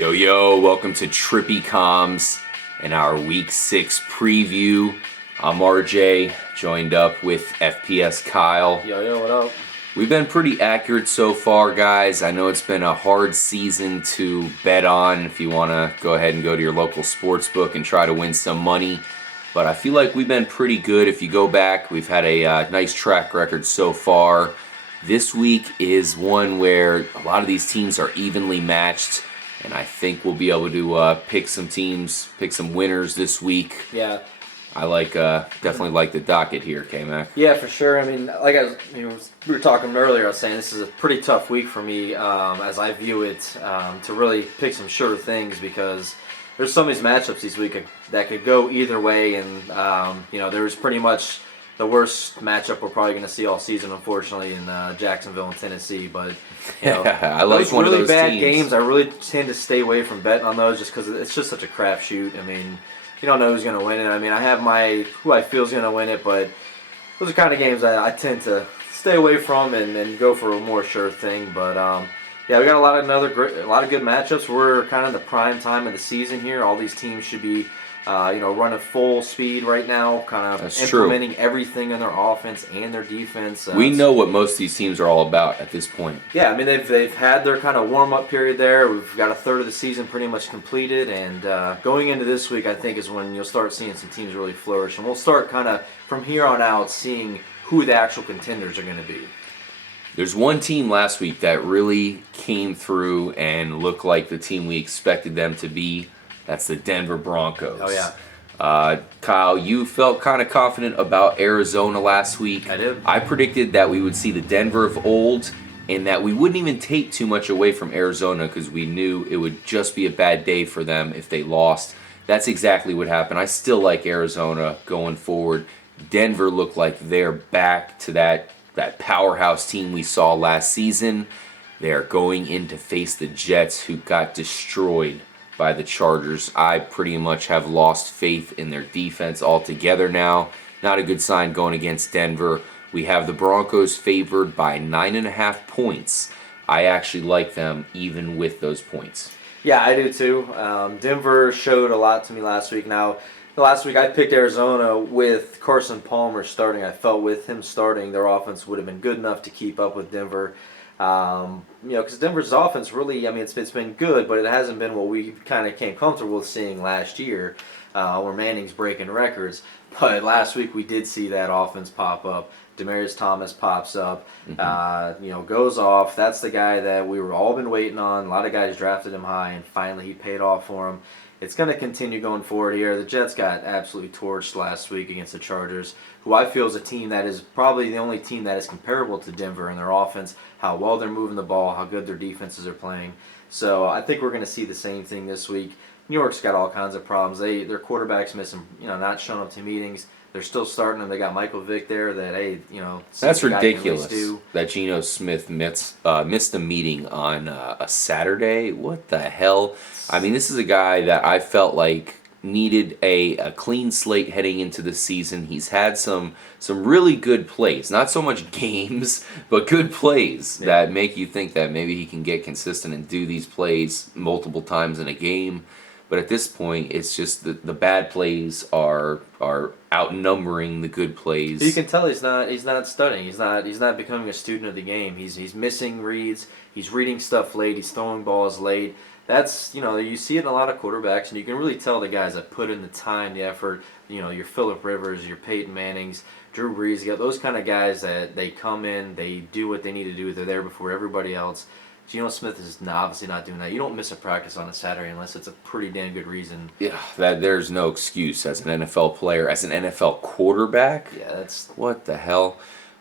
Yo, yo, welcome to Trippy Comms and our Week 6 preview. I'm RJ, joined up with FPS Kyle. Yo, what up? We've been pretty accurate so far, guys. I know it's been a hard season to bet on if you want to go ahead and go to your local sports book and try to win some money. But I feel like we've been pretty good. If you go back, we've had a nice track record so far. This week is one where a lot of these teams are evenly matched. And I think we'll be able to pick some teams, pick some winners this week. Yeah. I definitely like the docket here, KMAC. Yeah, for sure. I mean, we were talking earlier. I was saying this is a pretty tough week for me, as I view it, to really pick some sure things because there's so many matchups this week that could go either way, and there's pretty much the worst matchup we're probably going to see all season, unfortunately, in Jacksonville and Tennessee. But I like those one really of those bad teams. Games, I really tend to stay away from betting on those just because it's just such a crapshoot. I mean, you don't know who's going to win it. I mean, I have who I feel is going to win it, but those are kind of games I tend to stay away from and go for a more sure thing. But we got a lot of good matchups. We're kind of in the prime time of the season here. All these teams should be running full speed right now, kind of That's implementing true. everything in their offense and their defense. We know what most of these teams are all about at this point. Yeah, I mean they've had their kind of warm up period there. We've got a third of the season pretty much completed, and going into this week, I think is when you'll start seeing some teams really flourish, and we'll start kind of from here on out seeing who the actual contenders are going to be. There's one team last week that really came through and looked like the team we expected them to be. That's the Denver Broncos. Oh, yeah. Kyle, you felt kind of confident about Arizona last week. I did. I predicted that we would see the Denver of old and that we wouldn't even take too much away from Arizona because we knew it would just be a bad day for them if they lost. That's exactly what happened. I still like Arizona going forward. Denver looked like they're back to that powerhouse team we saw last season. They're going in to face the Jets, who got destroyed by the Chargers. I pretty much have lost faith in their defense altogether now. Not a good sign going against Denver. We have the Broncos favored by 9.5 points. I actually like them even with those points. Yeah, I do too. Denver showed a lot to me last week. Now, last week I picked Arizona with Carson Palmer starting. I felt with him starting, their offense would have been good enough to keep up with Denver. Because Denver's offense really, it's been good, but it hasn't been what we kind of came comfortable with seeing last year, where Manning's breaking records. But last week we did see that offense pop up. Demaryius Thomas pops up, goes off. That's the guy that we were all been waiting on. A lot of guys drafted him high, and finally he paid off for him. It's going to continue going forward here. The Jets got absolutely torched last week against the Chargers, who I feel is a team that is probably the only team that is comparable to Denver in their offense, how well they're moving the ball, how good their defenses are playing. So I think we're going to see the same thing this week. New York's got all kinds of problems. Their quarterback's missing, not showing up to meetings. They're still starting them. They got Michael Vick there. That's ridiculous that Geno Smith missed a meeting on a Saturday. What the hell? I mean, this is a guy that I felt like needed a clean slate heading into the season. He's had some really good plays, not so much games, but good plays that make you think that maybe he can get consistent and do these plays multiple times in a game. But at this point, it's just the bad plays are outnumbering the good plays. You can tell he's not studying. He's not becoming a student of the game. He's missing reads. He's reading stuff late. He's throwing balls late. That's you see it in a lot of quarterbacks, and you can really tell the guys that put in the time, the effort. Your Phillip Rivers, your Peyton Mannings, Drew Brees. You got those kind of guys that they come in, they do what they need to do. They're there before everybody else. Geno Smith is obviously not doing that. You don't miss a practice on a Saturday unless it's a pretty damn good reason. Yeah, there's no excuse as an NFL player, as an NFL quarterback. Yeah, that's what the hell.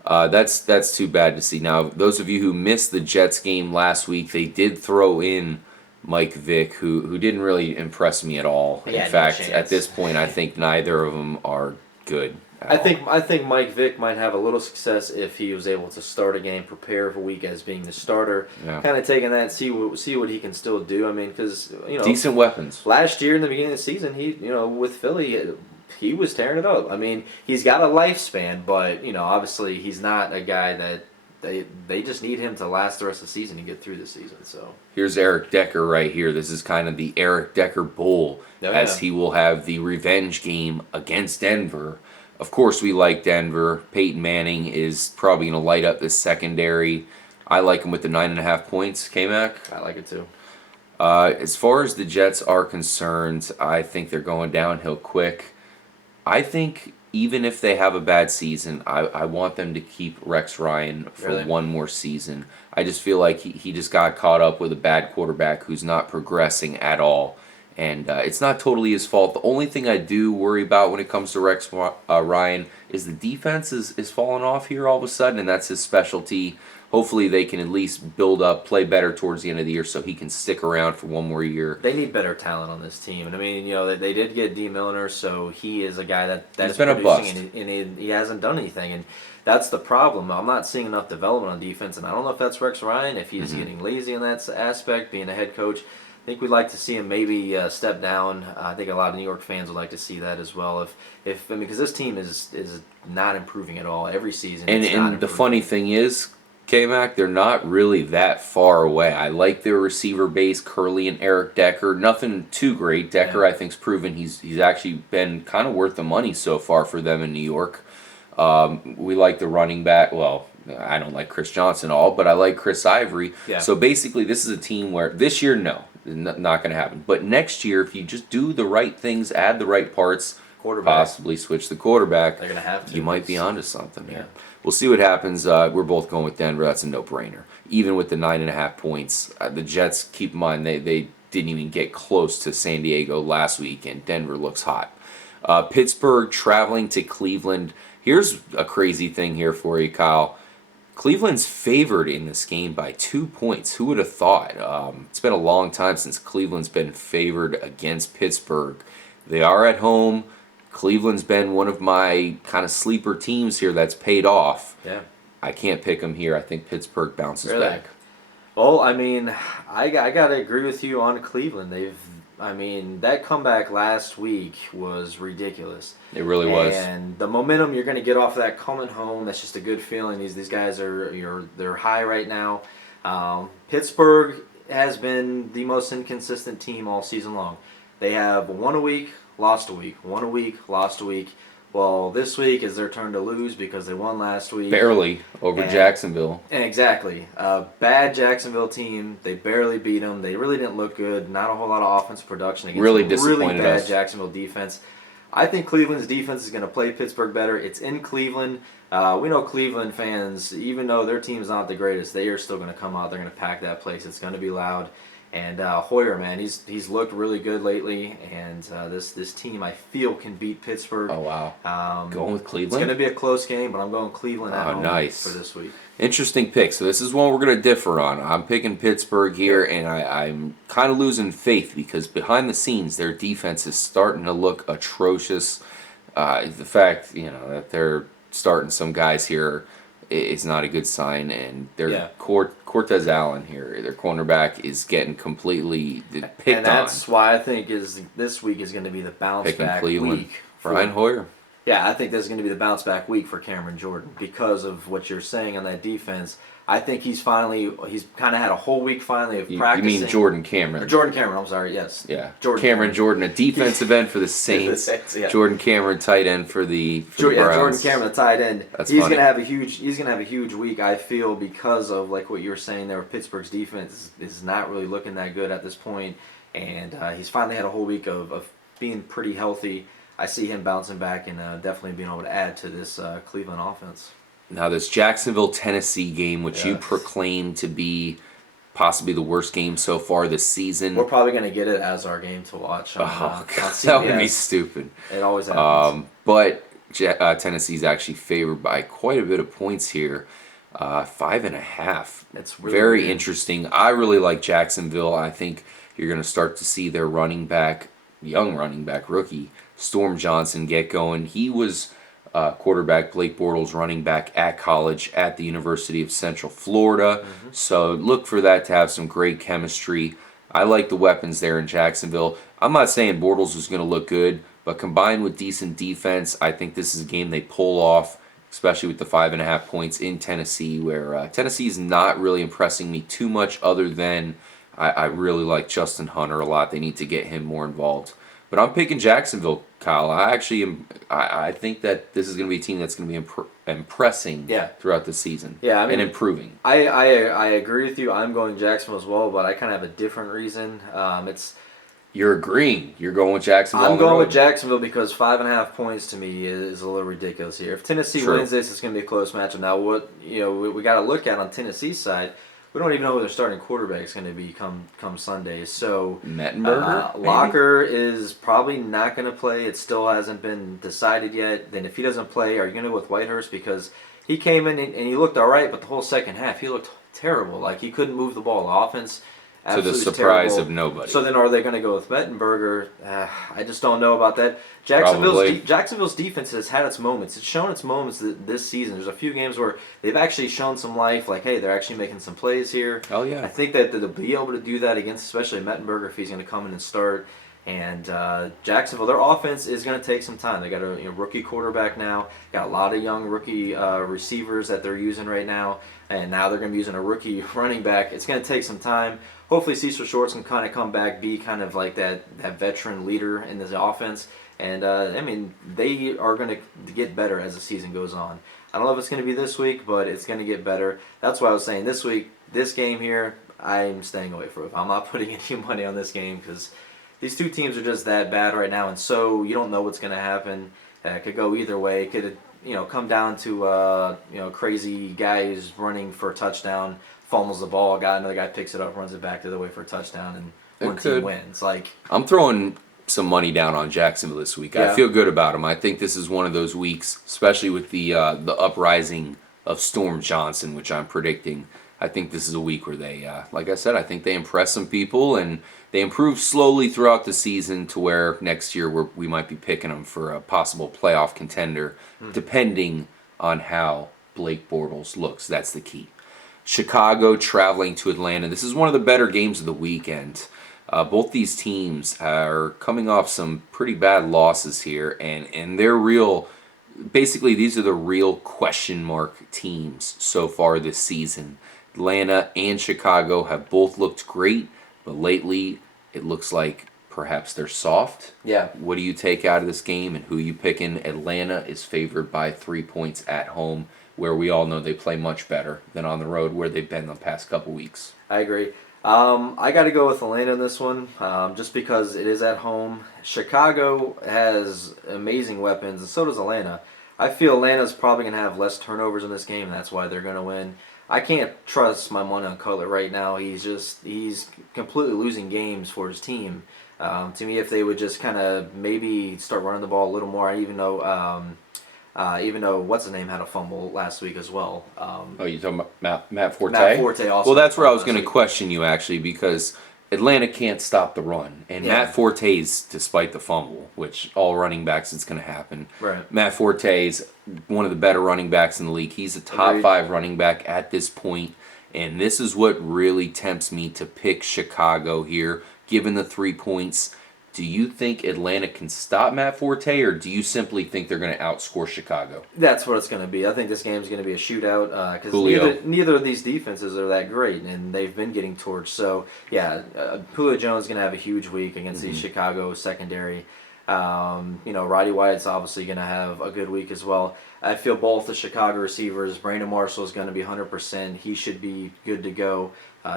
That's too bad to see. Now, those of you who missed the Jets game last week, they did throw in Mike Vick, who didn't really impress me at all. In fact, at this point, I think neither of them are good. I think Mike Vick might have a little success if he was able to start a game, prepare for a week as being the starter, kind of taking that, see what he can still do. I mean, because decent weapons. Last year in the beginning of the season, he with Philly, he was tearing it up. I mean, he's got a lifespan, but obviously he's not a guy that they just need him to last the rest of the season and get through the season. So Here's Eric Decker right here. This is kind of the Eric Decker Bowl, as he will have the revenge game against Denver. Of course, we like Denver. Peyton Manning is probably going to light up this secondary. I like him with the 9.5 points. KMAC? I like it too. As far as the Jets are concerned, I think they're going downhill quick. I think even if they have a bad season, I want them to keep Rex Ryan for one more season. I just feel like he just got caught up with a bad quarterback who's not progressing at all. And it's not totally his fault. The only thing I do worry about when it comes to Rex Ryan is the defense is falling off here all of a sudden, and that's his specialty. Hopefully they can at least build up, play better towards the end of the year so he can stick around for one more year. They need better talent on this team. And I mean, they did get D. Milliner, so he is a guy that's been a bust. and he hasn't done anything. And that's the problem. I'm not seeing enough development on defense, and I don't know if that's Rex Ryan, if he's getting lazy in that aspect, being a head coach. I think we'd like to see him maybe step down. I think a lot of New York fans would like to see that as well. Because this team is not improving at all every season. And the funny thing is, KMAC, they're not really that far away. I like their receiver base, Curley and Eric Decker. Nothing too great. Decker, I think, has proven he's actually been kind of worth the money so far for them in New York. We like the running back. Well, I don't like Chris Johnson at all, but I like Chris Ivory. Yeah. So basically, this is a team where this year, no, not going to happen. But next year, if you just do the right things, add the right parts, possibly switch the quarterback, they're going to have to. You might be onto something here. We'll see what happens. We're both going with Denver. That's a no-brainer. Even with the 9.5 points, the Jets, keep in mind, they didn't even get close to San Diego last week, and Denver looks hot. Pittsburgh traveling to Cleveland. Here's a crazy thing here for you, Kyle. Cleveland's favored in this game by 2 points. Who would have thought? It's been a long time since Cleveland's been favored against Pittsburgh. They are at home. Cleveland's been one of my kind of sleeper teams here that's paid off. Yeah. I can't pick them here. I think Pittsburgh bounces back. Well, I mean, I got to agree with you on Cleveland. That comeback last week was ridiculous. It really was. And the momentum you're going to get off of that coming home, that's just a good feeling. These guys they're high right now. Pittsburgh has been the most inconsistent team all season long. They have won a week, lost a week, won a week, lost a week. Well, this week is their turn to lose because they won last week. Barely over Jacksonville. Exactly. Bad Jacksonville team. They barely beat them. They really didn't look good. Not a whole lot of offensive production against really really bad us. Jacksonville defense. I think Cleveland's defense is going to play Pittsburgh better. It's in Cleveland. We know Cleveland fans, even though their team's not the greatest, they are still going to come out. They're going to pack that place. It's going to be loud. And Hoyer, man, he's looked really good lately, and this team I feel can beat Pittsburgh. Oh wow! Going with Cleveland. It's going to be a close game, but I'm going Cleveland at home for this week. Interesting pick. So this is one we're going to differ on. I'm picking Pittsburgh here, and I'm kind of losing faith because behind the scenes their defense is starting to look atrocious. The fact that they're starting some guys here is not a good sign, and their Cortez Allen here, their cornerback, is getting completely picked on. And that's why I think this week is going to be the bounce back week. Brian Hoyer. Yeah, I think this is going to be the bounce back week for Cameron Jordan because of what you're saying on that defense. I think he's kind of had a whole week finally of practicing. You mean Jordan Cameron? Or Jordan Cameron, I'm sorry, yes. Yeah. Jordan, a defensive end for the Saints. Jordan Cameron, tight end for the Browns. Jordan Cameron, the tight end. He's going to have a huge week, I feel, because of like what you were saying there. Pittsburgh's defense is not really looking that good at this point, and he's finally had a whole week of being pretty healthy. I see him bouncing back and definitely being able to add to this Cleveland offense. Now, this Jacksonville-Tennessee game, which you proclaim to be possibly the worst game so far this season. We're probably going to get it as our game to watch on CBS. That would be stupid. It always happens. But Tennessee's actually favored by quite a bit of points here. 5.5. It's really very weird. Interesting. I really like Jacksonville. I think you're going to start to see their young running back rookie, Storm Johnson, get going. He was quarterback Blake Bortles running back at college at the University of Central Florida. So look for that to have some great chemistry. I like the weapons there in Jacksonville. I'm not saying Bortles is going to look good, but combined with decent defense, I think this is a game they pull off especially with the 5.5 points in Tennessee, where Tennessee is not really impressing me too much other than I really like Justin Hunter a lot. They need to get him more involved. But I'm picking Jacksonville, Kyle. I actually am. I think that this is going to be a team that's going to be impressing throughout the season. Yeah, I mean, and improving. I agree with you. I'm going Jacksonville as well, but I kind of have a different reason. You're agreeing. You're going with Jacksonville. I'm going with Jacksonville because 5.5 points to me is a little ridiculous here. If Tennessee wins this, it's going to be a close matchup. Now, what we got to look at on Tennessee's side, we don't even know who their starting quarterback is going to be come Sunday. So Mettenberger, Locker is probably not going to play. It still hasn't been decided yet. Then if he doesn't play, are you going to go with Whitehurst? Because he came in and he looked all right, but the whole second half he looked terrible. Like he couldn't move the ball. The offense. To the surprise terrible. of nobody. So then are they going to go with Mettenberger? I just don't know about that. Jacksonville's defense has had its moments. It's shown its moments this season. There's a few games where they've actually shown some life, like, hey, they're actually making some plays here. Oh, yeah. I think that they'll be able to do that against especially Mettenberger if he's going to come in and start. And Jacksonville, their offense is going to take some time. They got a rookie quarterback now. Got a lot of young rookie receivers that they're using right now. And now they're going to be using a rookie running back. It's going to take some time. Hopefully Cecil Shorts can kind of come back, be kind of like that veteran leader in this offense. And, I mean, they are going to get better as the season goes on. I don't know if it's going to be this week, but it's going to get better. That's why I was saying this week, this game here, I'm staying away from it. I'm not putting any money on this game because these two teams are just that bad right now. And so you don't know what's going to happen. It could go either way. It could, come down to, crazy guys running for a touchdown, fumbles the ball, another guy picks it up, runs it back the other way for a touchdown, and one team wins. I'm throwing some money down on Jacksonville this week. I feel good about them. I think this is one of those weeks, especially with the uprising of Storm Johnson, which I'm predicting. I think this is a week where they, like I said, I think they impress some people and they improve slowly throughout the season to where next year we might be picking them for a possible playoff contender, depending on how Blake Bortles looks. That's the key. Chicago traveling to Atlanta. This is one of the better games of the weekend. Both these teams are coming off some pretty bad losses here, and they're real. Basically, these are the real question mark teams so far this season. Atlanta and Chicago have both looked great, but lately it looks like perhaps they're soft. Yeah. What do you take out of this game, and who are you picking? Atlanta is favored by 3 points at home, where we all know they play much better than on the road where they've been the past couple weeks. I agree. I got to go with Atlanta in this one, just because it is at home. Chicago has amazing weapons, and so does Atlanta. I feel Atlanta's probably going to have less turnovers in this game, and that's why they're going to win. I can't trust my money on Cutler right now. He's completely losing games for his team. To me, if they would just kind of maybe start running the ball a little more, even though what's his name had a fumble last week as well. You talking about Matt Forte? Matt Forte also. Well, that's where I was going to question you actually, because Atlanta can't stop the run, and Matt Forte's, despite the fumble, which all running backs it's going to happen. Right. Matt Forte's one of the better running backs in the league. He's a top 5 running back at this point, and this is what really tempts me to pick Chicago here, given the 3 points. Do you think Atlanta can stop Matt Forte, or do you simply think they're going to outscore Chicago? That's what it's going to be. I think this game is going to be a shootout because neither of these defenses are that great, and they've been getting torched. So, Julio Jones is going to have a huge week against the Chicago secondary. Roddy White's obviously going to have a good week as well. I feel both the Chicago receivers, Brandon Marshall is going to be 100%. He should be good to go.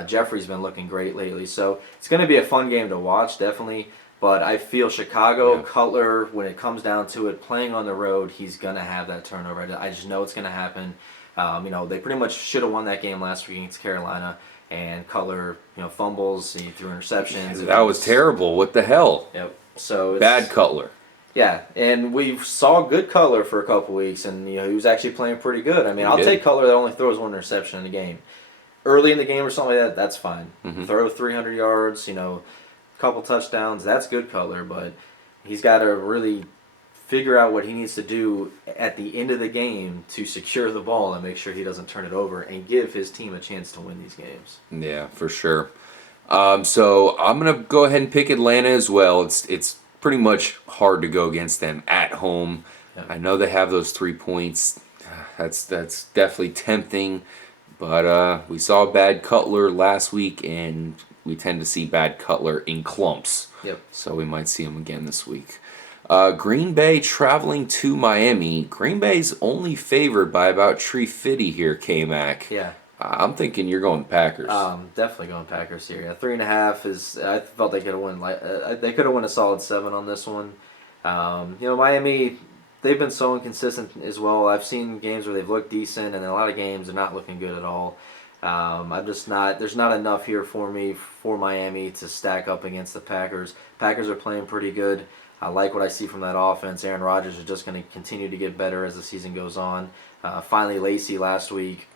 Jeffrey's been looking great lately. So, it's going to be a fun game to watch, definitely. But I feel Chicago, Cutler, when it comes down to it, playing on the road, he's going to have that turnover. I just know it's going to happen. They pretty much should have won that game last week against Carolina. And Cutler, fumbles, he threw interceptions. That was terrible. What the hell? Yep. So bad Cutler. Yeah, and we saw good Cutler for a couple weeks, and he was actually playing pretty good. I mean, I'll take Cutler that only throws one interception in the game. Early in the game or something like that, that's fine. Throw 300 yards, couple touchdowns, that's good Cutler, but he's got to really figure out what he needs to do at the end of the game to secure the ball and make sure he doesn't turn it over and give his team a chance to win these games. Yeah, for sure. So I'm going to go ahead and pick Atlanta as well. It's pretty much hard to go against them at home. I know they have those 3 points. that's definitely tempting. But we saw bad Cutler last week, and we tend to see bad Cutler in clumps. Yep. So we might see him again this week. Green Bay traveling to Miami. Green Bay's only favored by about Trippy here, KMAC. Yeah. I'm thinking you're going Packers. Definitely going Packers here. Yeah, 3.5 is. I felt they could have won. They could have won a solid 7 on this one. Miami, they've been so inconsistent as well. I've seen games where they've looked decent, and in a lot of games they're not looking good at all. I'm just not. There's not enough here for me for Miami to stack up against the Packers. Packers are playing pretty good. I like what I see from that offense. Aaron Rodgers is just going to continue to get better as the season goes on. Finally, Lacey last week,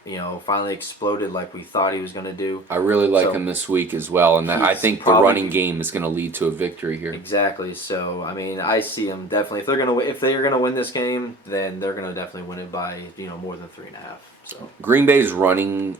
finally exploded like we thought he was going to do. I really like him this week as well, and I think the running game is going to lead to a victory here. Exactly. So, I mean, I see him definitely. If they're going to win this game, then they're going to definitely win it by more than 3.5. So Green Bay's run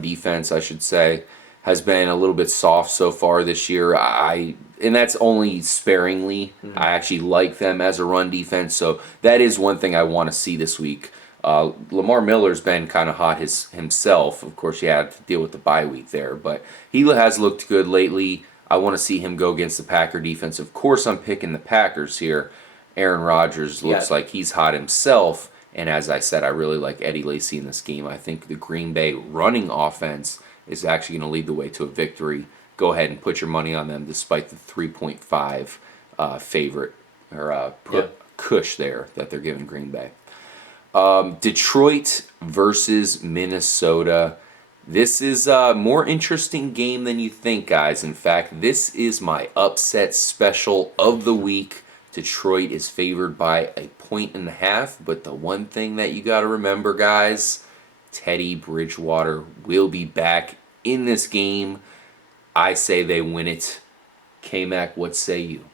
defense, I should say, has been a little bit soft so far this year. And that's only sparingly. Mm-hmm. I actually like them as a run defense, so that is one thing I want to see this week. Lamar Miller's been kind of hot himself. Of course, you had to deal with the bye week there, but he has looked good lately. I want to see him go against the Packer defense. Of course, I'm picking the Packers here. Aaron Rodgers looks like he's hot himself, and as I said, I really like Eddie Lacy in this game. I think the Green Bay running offense is actually going to lead the way to a victory. Go ahead and put your money on them despite the 3.5 favorite or cush there that they're giving Green Bay. Detroit versus Minnesota. This is a more interesting game than you think, guys. In fact, this is my upset special of the week. Detroit is favored by 1.5, but the one thing that you got to remember, guys, Teddy Bridgewater will be back in this game. I say they win it. KMAC, what say you?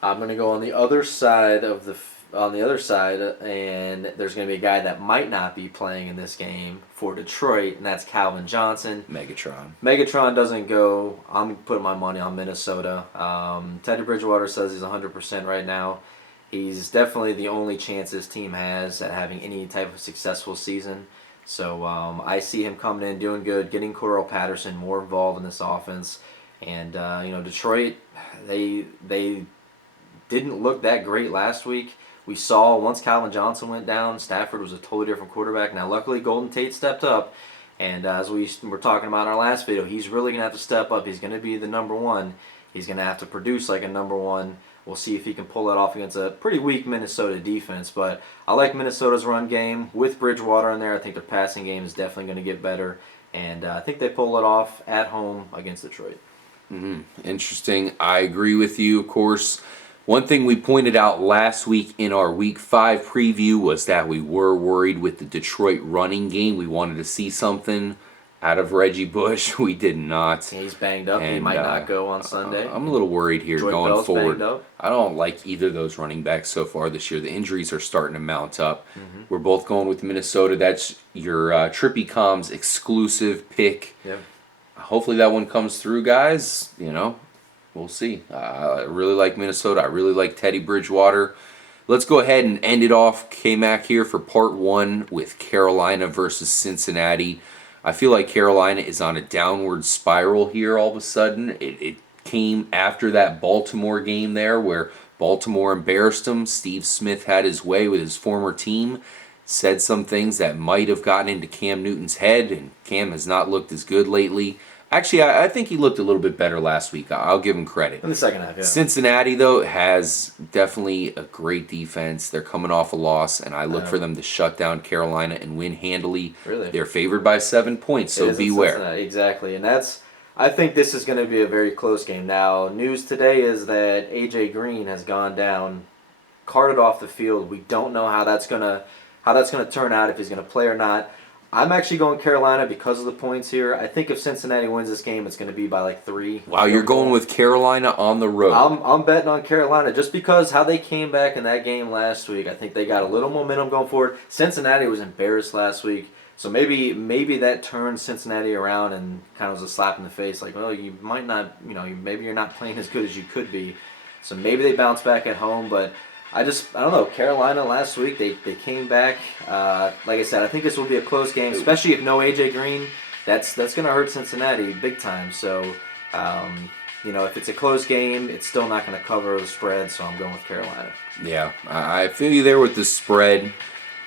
I'm going to go on the other side and there's going to be a guy that might not be playing in this game for Detroit, and that's Calvin Johnson. Megatron doesn't go. I'm putting my money on Minnesota. Teddy Bridgewater says he's 100% right now. He's definitely the only chance this team has at having any type of successful season. So I see him coming in, doing good, getting Cordell Patterson more involved in this offense. And, Detroit, they didn't look that great last week. We saw once Calvin Johnson went down, Stafford was a totally different quarterback. Now, luckily, Golden Tate stepped up. And as we were talking about in our last video, he's really going to have to step up. He's going to be the number one. He's going to have to produce like a number one. We'll see if he can pull that off against a pretty weak Minnesota defense. But I like Minnesota's run game. With Bridgewater in there, I think their passing game is definitely going to get better. And I think they pull it off at home against Detroit. Interesting. I agree with you, of course. One thing we pointed out last week in our Week 5 preview was that we were worried with the Detroit running game. We wanted to see something out of Reggie Bush. We did not. He's banged up. He might not go on Sunday. I'm a little worried here Jordan going Bell's forward. banged up. I don't like either of those running backs so far this year. The injuries are starting to mount up. We're both going with Minnesota. That's your Trippy Comms exclusive pick. Yep. Hopefully that one comes through, guys. We'll see. I really like Minnesota. I really like Teddy Bridgewater. Let's go ahead and end it off, KMAC, here for part 1 with Carolina versus Cincinnati. I feel like Carolina is on a downward spiral here all of a sudden. It came after that Baltimore game there where Baltimore embarrassed them. Steve Smith had his way with his former team, said some things that might have gotten into Cam Newton's head, and Cam has not looked as good lately. Actually, I think he looked a little bit better last week. I'll give him credit. In the second half, yeah. Cincinnati, though, has definitely a great defense. They're coming off a loss, and I look for them to shut down Carolina and win handily. Really? They're favored by 7 points, so beware. Exactly, and I think this is going to be a very close game. Now, news today is that A.J. Green has gone down, carted off the field. We don't know how that's going to turn out, if he's going to play or not. I'm actually going Carolina because of the points here. I think if Cincinnati wins this game, it's going to be by like 3. Wow, you're going with Carolina on the road. I'm betting on Carolina just because how they came back in that game last week. I think they got a little momentum going forward. Cincinnati was embarrassed last week, so maybe that turns Cincinnati around and kind of was a slap in the face. Like, well, you might not, maybe you're not playing as good as you could be. So maybe they bounce back at home, but I don't know. Carolina last week, they came back. Like I said, I think this will be a close game, especially if no AJ Green. That's going to hurt Cincinnati big time. So, if it's a close game, it's still not going to cover the spread. So I'm going with Carolina. Yeah, I feel you there with the spread.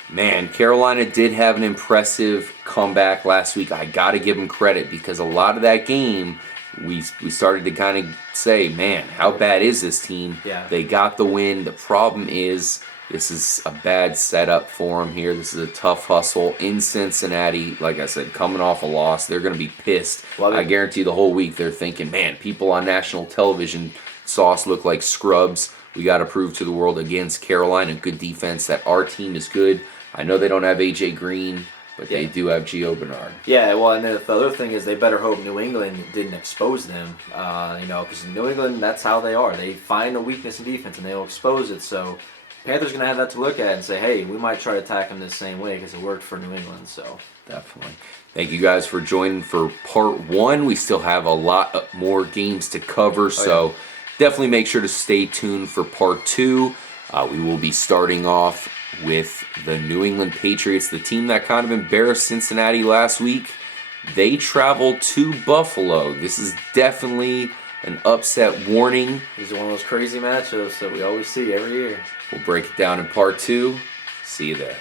Man, Carolina did have an impressive comeback last week. I got to give them credit because a lot of that game, we started to kind of say, man, how bad is this team? Yeah. They got the win. The problem is this is a bad setup for them here. This is a tough hustle in Cincinnati. Like I said, coming off a loss, they're going to be pissed. I guarantee the whole week they're thinking, man, people on national television saw us look like scrubs. We got to prove to the world against Carolina, good defense, that our team is good. I know they don't have A.J. Green, but they do have Gio Bernard. Yeah, well, and the other thing is they better hope New England didn't expose them, because New England, that's how they are. They find a weakness in defense, and they'll expose it. So Panthers going to have that to look at and say, hey, we might try to attack them the same way because it worked for New England. So definitely. Thank you guys for joining for part 1. We still have a lot more games to cover, so definitely make sure to stay tuned for part 2. We will be starting off with the New England Patriots, the team that kind of embarrassed Cincinnati last week. They travel to Buffalo. This is definitely an upset warning. These are one of those crazy matchups that we always see every year. We'll break it down in part 2. See you there.